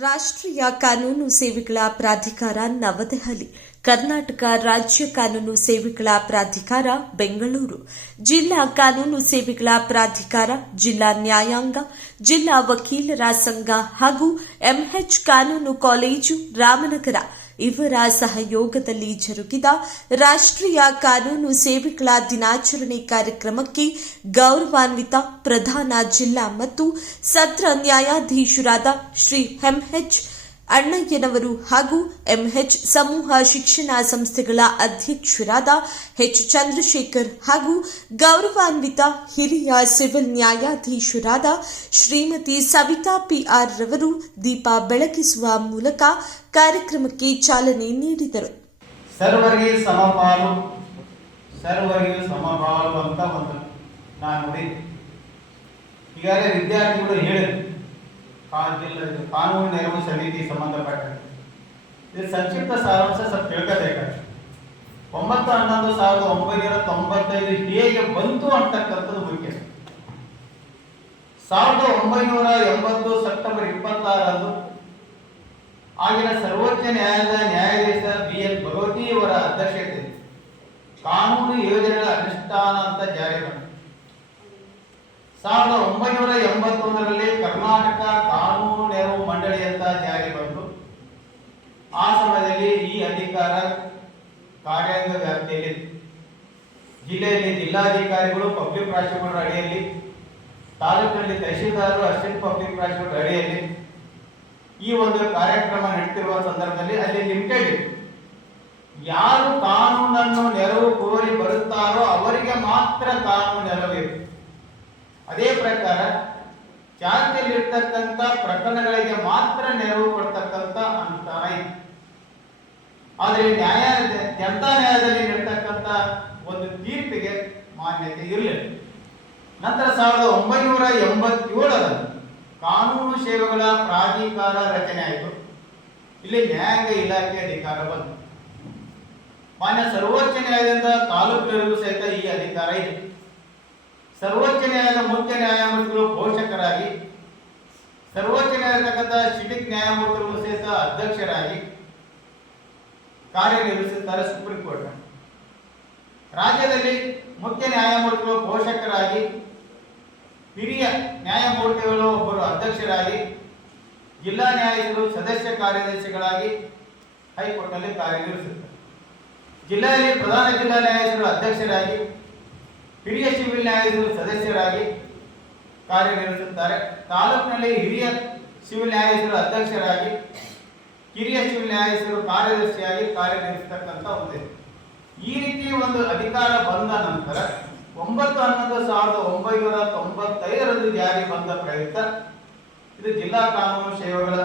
ರಾಷ್ಟ್ರೀಯ ಕಾನೂನು ಸೇವೆಗಳ ಪ್ರಾಧಿಕಾರ ನವದೆಹಲಿ, ಕರ್ನಾಟಕ ರಾಜ್ಯ ಕಾನೂನು ಸೇವೆಗಳ ಪ್ರಾಧಿಕಾರ ಬೆಂಗಳೂರು, ಜಿಲ್ಲಾ ಕಾನೂನು ಸೇವೆಗಳ ಪ್ರಾಧಿಕಾರ ಜಿಲ್ಲಾ ನ್ಯಾಯಾಂಗ, ಜಿಲ್ಲಾ ವಕೀಲರ ಸಂಘ ಹಾಗೂ ಎಂಎಚ್ ಕಾನೂನು ಕಾಲೇಜು ರಾಮನಗರ ಇವರ ಸಹಯೋಗದಲ್ಲಿ ಜರುಗಿದ ರಾಷ್ಟ್ರೀಯ ಕಾನೂನು ಸೇವೆಗಳ ದಿನಾಚರಣೆ ಕಾರ್ಯಕ್ರಮಕ್ಕೆ ಗೌರವಾನ್ವಿತ ಪ್ರಧಾನ ಜಿಲ್ಲಾ ಮತ್ತು ಸತ್ರ ನ್ಯಾಯಾಧೀಶರಾದ ಶ್ರೀ ಎಂಎಚ್ ಅಣ್ಣಯ್ಯನವರು ಹಾಗೂ ಎಂಎಚ್ ಸಮೂಹ ಶಿಕ್ಷಣ ಸಂಸ್ಥೆಗಳ ಅಧ್ಯಕ್ಷರಾದ ಎಚ್ ಚಂದ್ರಶೇಖರ್ ಹಾಗೂ ಗೌರವಾನ್ವಿತ ಹಿರಿಯ ಸಿವಿಲ್ ನ್ಯಾಯಾಧೀಶರಾದ ಶ್ರೀಮತಿ ಸವಿತಾ ಪಿಆರ್ ರವರು ದೀಪ ಬೆಳಗಿಸುವ ಮೂಲಕ ಕಾರ್ಯಕ್ರಮಕ್ಕೆ ಚಾಲನೆ ನೀಡಿದರು. ಸರ್ವರಿಗೆ ಸಮಪಾಲು ಸರ್ವರಿಗೆ ಸಮಪಾಲು ಅಂತ ಒಂದು ನಾನು ನೋಡಿದ್ದೆ. ಈಗಾಗಲೇ ವಿದ್ಯಾರ್ಥಿಗಳು ಹೇಳಿದ್ರು. ಕಾನೂನು ನೆರವು ಸಮಿತಿ ಸಂಬಂಧಪಟ್ಟ ಇದು ಸಂಕ್ಷಿಪ್ತ ಸಾರಾಂಶ, ಸ್ವಲ್ಪ ತಿಳ್ಕೋಬೇಕಾಗ್ತದೆ ಒಂಬತ್ತು ಹನ್ನೊಂದು ಸಾವಿರದ ಒಂಬೈನೂರ ತೊಂಬತ್ತೈದು ಹೇಗೆ ಬಂತು ಅಂತಕ್ಕಂಥದ್ದು ಮುಖ್ಯ. ಸಾವಿರದ ಒಂಬೈನೂರ ಎಂಬತ್ತು ಸೆಪ್ಟೆಂಬರ್ ಇಪ್ಪತ್ತಾರರಂದು ಆಗಿನ ಸರ್ವೋಚ್ಚ ನ್ಯಾಯಾಲಯದ ನ್ಯಾಯಾಧೀಶ ಬಿ ಎಲ್ ಭಗವತಿಯವರ ಅಧ್ಯಕ್ಷತೆಯಲ್ಲಿ ಕಾನೂನು ಯೋಜನೆಗಳ ಅನುಷ್ಠಾನ ಅಂತ ಜಾರಿ ಬಂತು. ಸಾವಿರದ ಒಂಬೈನೂರ ಎಂಬತ್ತೊಂದರಲ್ಲಿ ಕರ್ನಾಟಕ ಕಾನೂನು ನೆರವು ಮಂಡಳಿ ಅಂತ ಜಾರಿ ಬಂತು. ಆ ಸಮಯದಲ್ಲಿ ಈ ಅಧಿಕಾರ ಕಾರ್ಯಾಂಗ ವ್ಯಾಪ್ತಿಯಲ್ಲಿ ಜಿಲ್ಲೆಯಲ್ಲಿ ಜಿಲ್ಲಾಧಿಕಾರಿಗಳು, ಪಬ್ಲಿಕ್ ಪ್ರಾಸಿಕ್ಯೂಟರ್ ಅಡಿಯಲ್ಲಿ, ತಾಲೂಕಿನಲ್ಲಿ ತಹಶೀಲ್ದಾರರು, ಅಸಿಸ್ಟೆಂಟ್ ಪಬ್ಲಿಕ್ ಪ್ರಾಸಿಕ್ಯೂಟರ್ ಅಡಿಯಲ್ಲಿ ಈ ಒಂದು ಕಾರ್ಯಕ್ರಮ ನಡೀತಿರುವ ಸಂದರ್ಭದಲ್ಲಿ ಅಲ್ಲಿ ಲಿಮಿಟೆಡ್ ಇದೆ ಯಾರು ಕಾನೂನನ್ನು ನೆರವು ಕೋರಿ ಬರುತ್ತಾರೋ ಅವರಿಗೆ ಮಾತ್ರ ಕಾನೂನು ನೆರವು ಇದೆ ಅದೇ ಪ್ರಕಾರ ಚಾಲ್ತಿಯಲ್ಲಿರ್ತಕ್ಕಂಥ ಪ್ರಕರಣಗಳಿಗೆ ಮಾತ್ರ ನೆರವು ಕೊಡ್ತಕ್ಕಂಥ ಅನುಷ್ಠಾನ ಇದೆ. ಆದರೆ ನ್ಯಾಯ ಜನತಾ ನ್ಯಾಯದಲ್ಲಿ ನೀಡ್ತಕ್ಕಂಥ ಒಂದು ತೀರ್ಪಿಗೆ ಮಾನ್ಯತೆ ಇರಲಿಲ್ಲ. ನಂತರ ಸಾವಿರದ ಒಂಬೈನೂರ ಎಂಬತ್ತೇಳರಲ್ಲಿ ಕಾನೂನು ಸೇವೆಗಳ ಪ್ರಾಧಿಕಾರ ರಚನೆ ಆಯಿತು. ಇಲ್ಲಿ ನ್ಯಾಯಾಂಗ ಇಲಾಖೆ ಅಧಿಕಾರ ಬಂತು. ಮಾನ್ಯ ಸರ್ವೋಚ್ಚ ನ್ಯಾಯಾಲಯದಿಂದ ತಾಲೂಕಿನವರಿಗೂ ಸಹಿತ ಈ ಅಧಿಕಾರ ಇದೆ. ಸರ್ವೋಚ್ಚ ನ್ಯಾಯಾಲಯದ ಮುಖ್ಯ ನ್ಯಾಯಮೂರ್ತಿಗಳು ಪೋಷಕರಾಗಿ, ಸರ್ವೋಚ್ಚ ನ್ಯಾಯಾಲಯದ ಸಿಟಿಕ್ ನ್ಯಾಯಮೂರ್ತಿಗಳು ಸಹಿತ ಅಧ್ಯಕ್ಷರಾಗಿ ಕಾರ್ಯನಿರ್ವಹಿಸುತ್ತಾರೆ ಸುಪ್ರೀಂ ಕೋರ್ಟ್. ರಾಜ್ಯದಲ್ಲಿ ಮುಖ್ಯ ನ್ಯಾಯಮೂರ್ತಿಗಳು ಪೋಷಕರಾಗಿ ಹಿರಿಯ ನ್ಯಾಯಮೂರ್ತಿಗಳು ಒಬ್ಬರು ಅಧ್ಯಕ್ಷರಾಗಿ, ಜಿಲ್ಲಾ ನ್ಯಾಯಾಧೀಶರು ಸದಸ್ಯ ಕಾರ್ಯದರ್ಶಿಗಳಾಗಿ ಹೈಕೋರ್ಟ್ನಲ್ಲಿ ಕಾರ್ಯನಿರ್ವಹಿಸುತ್ತಾರೆ. ಜಿಲ್ಲೆಯಲ್ಲಿ ಪ್ರಧಾನ ಜಿಲ್ಲಾ ನ್ಯಾಯಾಧೀಶರು ಅಧ್ಯಕ್ಷರಾಗಿ, ಹಿರಿಯ ಸಿವಿಲ್ ನ್ಯಾಯಾಧೀಶರು ಸದಸ್ಯರಾಗಿ ಕಾರ್ಯನಿರ್ವಹಿಸುತ್ತಾರೆ. ತಾಲೂಕಿನಲ್ಲಿ ಹಿರಿಯ ಸಿವಿಲ್ ನ್ಯಾಯಾಧೀಶರು ಅಧ್ಯಕ್ಷರಾಗಿ ಹಿರಿಯ ಸಿವಿಲ್ ನ್ಯಾಯಾಧೀಶರು ಕಾರ್ಯದರ್ಶಿಯಾಗಿ ಕಾರ್ಯನಿರ್ವಹಿಸತಕ್ಕಂಥ ಒಂದು ಈ ರೀತಿ ಒಂದು ಅಧಿಕಾರ ಬಂದ ನಂತರ ಒಂಬತ್ತು ಹನ್ನೊಂದು ಸಾವಿರದ ಒಂಬೈನೂರ ತೊಂಬತ್ತೈದರಲ್ಲಿ ಜಾರಿ ಬಂದ ಪ್ರಯುಕ್ತ ಇದು ಜಿಲ್ಲಾ ಕಾನೂನು ಸೇವೆಗಳ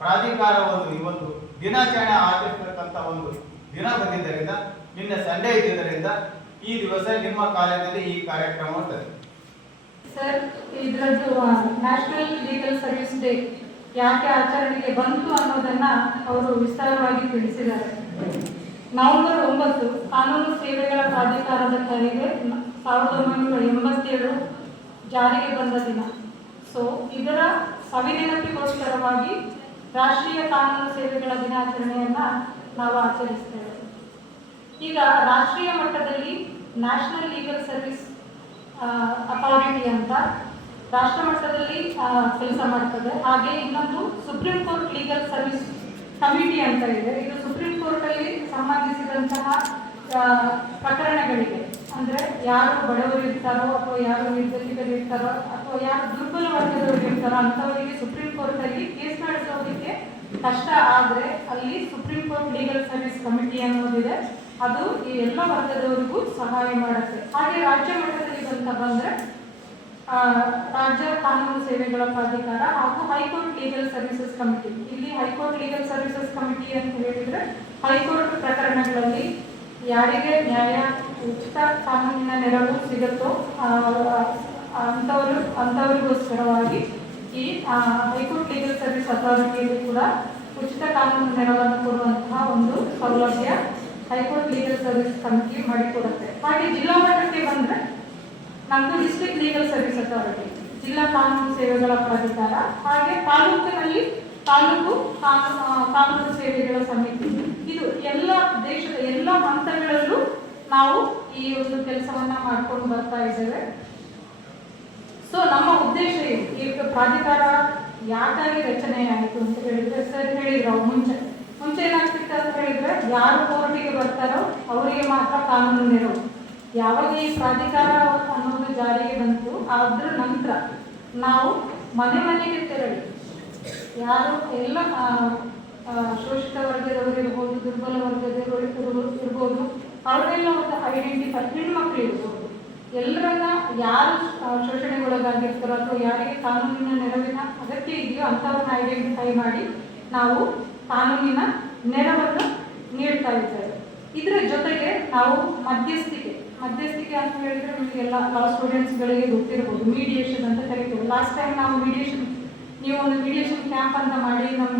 ಪ್ರಾಧಿಕಾರ ಒಂದು ಇವತ್ತು ದಿನಾಚರಣೆ ಆಚರಿಸತಕ್ಕಂಥ ಒಂದು ದಿನ ಬಂದಿದ್ದರಿಂದ, ನಿನ್ನೆ ಸಂಡೇ ಇದ್ದಿದ್ದರಿಂದ ಈ ದಿವಸ ನಿಮ್ಮ ಕಾಲೇಜಲ್ಲಿ ಈ ಕಾರ್ಯಕ್ರಮ ಇರ್ತದೆ ಸರ್, ಇದರದ್ದು ನ್ಯಾಷನಲ್ ಲೀಗಲ್ ಸರ್ವಿಸ್ ಡೇ ಯಾಕೆ ಆಚರಣೆಗೆ ಬಂತು ಅನ್ನೋದನ್ನ ಅವರು ವಿಸ್ತಾರವಾಗಿ ತಿಳಿಸಿದ್ದಾರೆ. ನವೆಂಬರ್ ಒಂಬತ್ತು ಕಾನೂನು ಸೇವೆಗಳ ಪ್ರಾಧಿಕಾರದ ಕರೆಗೆ ಸಾವಿರದ ಒಂಬೈನೂರ ಎಂಬತ್ತೇಳು ಜಾರಿಗೆ ಬಂದ ದಿನ. ಸೊ ಇದರ ಸವಿನೆನಪಿಗೋಸ್ಕರವಾಗಿ ರಾಷ್ಟ್ರೀಯ ಕಾನೂನು ಸೇವೆಗಳ ದಿನಾಚರಣೆಯನ್ನು ನಾವು ಆಚರಿಸ್ತೇವೆ. ಈಗ ರಾಷ್ಟ್ರೀಯ ಮಟ್ಟದಲ್ಲಿ ನ್ಯಾಷನಲ್ ಲೀಗಲ್ ಸರ್ವಿಸ್ ಅಥಾರಿಟಿ ಅಂತ ರಾಷ್ಟ್ರ ಮಟ್ಟದಲ್ಲಿ ಕೆಲಸ ಮಾಡ್ತದೆ. ಹಾಗೆ ಇನ್ನೊಂದು supreme court legal service committee ಅಂತ ಇದೆ. ಇದು ಸುಪ್ರೀಂ ಕೋರ್ಟಲ್ಲಿ ಸಂಬಂಧಿಸಿದಂತಹ ಪ್ರಕರಣಗಳಿವೆ. ಅಂದರೆ ಯಾರು ಬಡವರು ಇರ್ತಾರೋ ಅಥವಾ ಯಾರು ನಿರ್ಗತಿಕರು ಇರ್ತಾರೋ ಅಥವಾ ಯಾರು ದುರ್ಬಲ ವರ್ಗದವರು ಇರ್ತಾರೋ ಅಂಥವರಿಗೆ ಸುಪ್ರೀಂ ಕೋರ್ಟಲ್ಲಿ ಕೇಸ್ ನಡೆಸೋದಕ್ಕೆ ಕಷ್ಟ ಆದರೆ ಅಲ್ಲಿ supreme court legal service committee ಅನ್ನೋದಿದೆ. ಅದು ಈ ಎಲ್ಲ ವರ್ಗದವರಿಗೂ ಸಹಾಯ ಮಾಡುತ್ತೆ. ಹಾಗೆ ರಾಜ್ಯ ಮಟ್ಟದಲ್ಲಿ ಅಂತ ಬಂದರೆ ರಾಜ್ಯ ಕಾನೂನು ಸೇವೆಗಳ ಪ್ರಾಧಿಕಾರ ಹಾಗೂ high court legal services committee ಇಲ್ಲಿ high court legal services committee ಅಂತ ಹೇಳಿದ್ರೆ ಹೈಕೋರ್ಟ್ ಪ್ರಕರಣಗಳಲ್ಲಿ ಯಾರಿಗೆ ನ್ಯಾಯ, ಉಚಿತ ಕಾನೂನಿನ ನೆರವು ಸಿಗುತ್ತೋ ಅಂಥವರು ಅಂಥವರಿಗೋಸ್ಕರವಾಗಿ ಈ ಹೈಕೋರ್ಟ್ ಲೀಗಲ್ ಸರ್ವಿಸ್ ಅಥಾರಿಟಿಯಲ್ಲಿ ಕೂಡ ಉಚಿತ ಕಾನೂನು ನೆರವನ್ನು ಕೊಡುವಂತಹ ಒಂದು ಸೌಲಭ್ಯ ಹೈಕೋರ್ಟ್ ಲೀಗಲ್ ಸರ್ವಿಸ್ ಸಮಿತಿ ಮಾಡಿಕೊಡುತ್ತೆ. ಹಾಗೆ ಜಿಲ್ಲಾ ಮಟ್ಟಕ್ಕೆ ಬಂದರೆ ನಮ್ಮದು ಡಿಸ್ಟ್ರಿಕ್ಟ್ ಲೀಗಲ್ ಸರ್ವಿಸ್ ಅಥಾರಿಟಿ ಜಿಲ್ಲಾ ಕಾನೂನು ಸೇವೆಗಳ ಪ್ರಾಧಿಕಾರ, ಹಾಗೆ ತಾಲೂಕಿನಲ್ಲಿ ತಾಲೂಕು ಕಾನೂನು ಕಾನೂನು ಸೇವೆಗಳ ಸಮಿತಿ. ಇದು ಎಲ್ಲ ದೇಶದ ಎಲ್ಲ ಹಂತಗಳಲ್ಲೂ ನಾವು ಈ ಒಂದು ಕೆಲಸವನ್ನ ಮಾಡ್ಕೊಂಡು ಬರ್ತಾ ಇದ್ದೇವೆ. ಸೊ ನಮ್ಮ ಉದ್ದೇಶ ಏನು? ಈ ಪ್ರಾಧಿಕಾರ ಯಾಕಾಗಿ ರಚನೆ ಆಯಿತು ಅಂತ ಹೇಳಿದ್ರೆ, ಸರ್ ಹೇಳಿದ್ರು ಅವ್ರು ಮುಂಚೆ. ಮುಂಚೆ ಏನಾಗ್ತಿತ್ತು ಅಂತ ಹೇಳಿದ್ರೆ, ಯಾರು ಕೋರ್ಟಿಗೆ ಬರ್ತಾರೋ ಅವರಿಗೆ ಮಾತ್ರ ಕಾನೂನು ನೆರವು. ಯಾವಾಗ ಈ ಪ್ರಾಧಿಕಾರ ಅನ್ನೋದು ಜಾರಿಗೆ ಬಂತು ಅದ್ರ ನಂತರ ನಾವು ಮನೆ ಮನೆಗೆ ತೆರಳಿ. ಯಾರು ಎಲ್ಲ ಶೋಷಿತ ವರ್ಗದವರು ಇರ್ಬೋದು ದುರ್ಬಲ ವರ್ಗದವರು ಇರ್ಬೋದು- ಅವ್ರನ್ನೆಲ್ಲ ಒಂದು ಐಡೆಂಟಿಫೈ ಹೆಣ್ಮಕ್ಳು ಇರ್ಬೋದು. ಎಲ್ಲರನ್ನ ಯಾರು ಶೋಷಣೆಗೊಳಗಾಗಿರ್ತಾರೋ ಅಥವಾ ಯಾರಿಗೆ ಕಾನೂನಿನ ನೆರವಿನ ಅಗತ್ಯ ಇದೆಯೋ ಅಂಥವ್ರನ್ನ ಐಡೆಂಟಿಫೈ ಮಾಡಿ ನಾವು ಕಾನೂನಿನ ನೆರವನ್ನು ನೀಡ್ತಾ ಇದ್ದೇವೆ. ಇದರ ಜೊತೆಗೆ ನಾವು ಮಧ್ಯಸ್ಥಿಕೆ ಮಧ್ಯಸ್ಥಿಕೆ ಅಂತ ಹೇಳಿದ್ರೆ ನಿಮಗೆಲ್ಲ ಲಾ ಸ್ಟೂಡೆಂಟ್ಸ್ಗಳಿಗೆ ಗೊತ್ತಿರ್ಬೋದು ಮೀಡಿಯೇಷನ್ ಅಂತ ಕರಿತೀವಿ ಲಾಸ್ಟ್ ಟೈಮ್ ನಾವು ಮೀಡಿಯೇಷನ್ ನೀವು ಒಂದು ಮೀಡಿಯೇಷನ್ ಕ್ಯಾಂಪ್ ಅಂತ ಮಾಡಿ, ನಮ್ಮ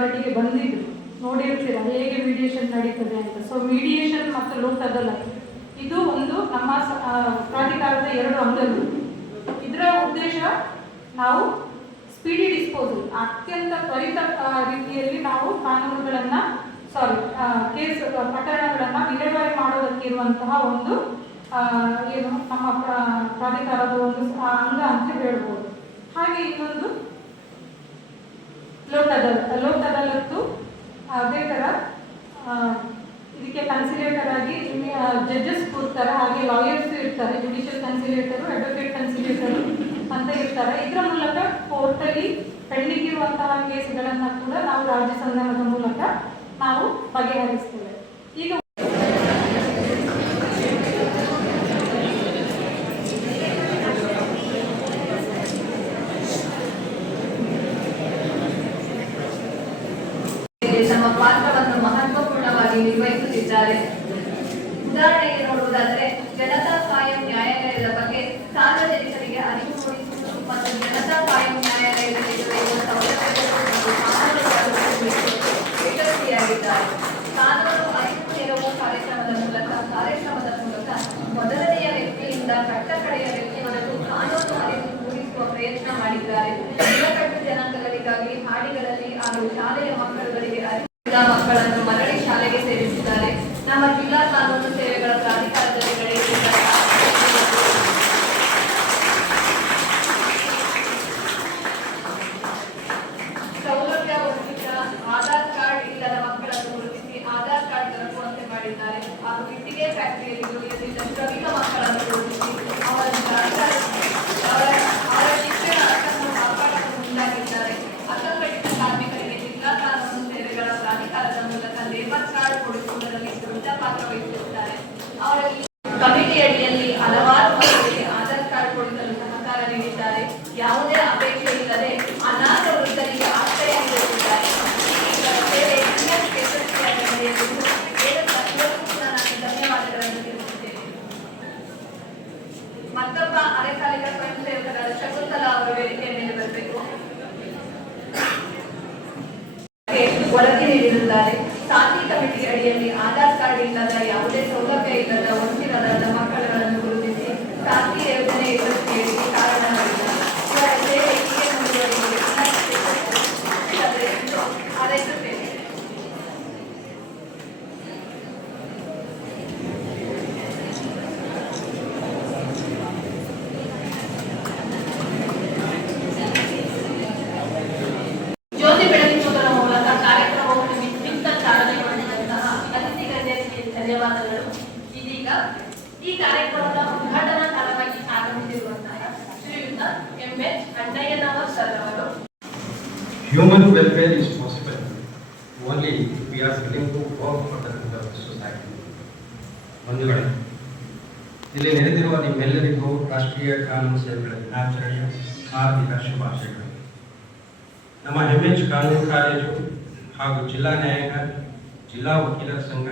ಅಥಾರಿಟಿಗೆ ಬಂದಿದ್ರು. ನೋಡಿರ್ತೀರ, ಹೇಗೆ ಮೀಡಿಯೇಷನ್ ನಡೀತದೆ ಅಂತ. ಸೊ ಮೀಡಿಯೇಷನ್ ಮತ್ತು ಲೋಕ್ ಅದಲ್ಲ ಇದು ಒಂದು ನಮ್ಮ ಪ್ರಾಧಿಕಾರದ ಎರಡು ಅಂಗಗಳು. ಇದರ ಉದ್ದೇಶ ನಾವು ಸ್ಪೀಡಿ ಡಿಸ್ಪೋಸಲ್ ಅತ್ಯಂತ ತ್ವರಿತ ರೀತಿಯಲ್ಲಿ ನಾವು ಕಾನೂನುಗಳನ್ನ ಸಾರಿ ಕೇಸ್, ಪ್ರಕರಣಗಳನ್ನು ವಿಲೇವಾರಿ ಮಾಡೋದಕ್ಕೆ ಇರುವಂತಹ ಒಂದು ಏನು ನಮ್ಮ ಪ್ರ- ಪ್ರಾಧಿಕಾರದ ಒಂದು ಅಂಗ ಅಂತ ಹೇಳ್ಬೋದು. ಹಾಗೆ ಇನ್ನೊಂದು ಲೋಕ್ ಅದಾಲತ್ತು ಅದೇ ಥರ ಇದಕ್ಕೆ ಕನ್ಸಿಲೇಟರ್ ಆಗಿ ಜಡ್ಜಸ್ ಕೂರ್ತಾರೆ, ಹಾಗೆ ಲಾಯರ್ಸ್ ಇರ್ತಾರೆ ಜುಡಿಷಿಯಲ್ ಕನ್ಸಿಲೇಟರು ಅಡ್ವೊಕೇಟ್ ಕನ್ಸಿಲೇಟರು ಅಂತ ಇರ್ತಾರೆ. ಇದರ ಮೂಲಕ ಕೋರ್ಟಲ್ಲಿ ಪೆಂಡಿಂಗ್ ಇರುವಂತಹ ಕೇಸ್ಗಳನ್ನು ಕೂಡ ನಾವು ರಾಜ್ಯ ಸಂಧಾನದ ಮೂಲಕ ನಾವು ಬಗೆಹರಿಸ್ತೇವೆ. ಈಗ ಜನಾಂಗಗಳಿಗಾಗಿ ಹಾಡಿಗಳಲ್ಲಿ ಹಾಗೂ ಶಾಲೆಯ ಮಕ್ಕಳುಗಳಿಗೆ ಮಕ್ಕಳನ್ನು ahora Human welfare is possible. Only if we are willing to work for the good of the society. ಬಂಧುಗಳೇ ಇಲ್ಲಿ ನೆರೆದಿರುವ ನಿಮ್ಮೆಲ್ಲರಿಗೂ ರಾಷ್ಟ್ರೀಯ ಕಾನೂನು ಸೇವೆಗಳ ದಿನಾಚರಣೆಯ ಹಾರ್ದಿಕ ಶುಭಾಶಯಗಳು. ನಮ್ಮ ಎಂ ಕಾನೂನು ಕಾಲೇಜು ಹಾಗೂ ಜಿಲ್ಲಾ ನ್ಯಾಯಾಂಗ ಜಿಲ್ಲಾ ವಕೀಲರ ಸಂಘ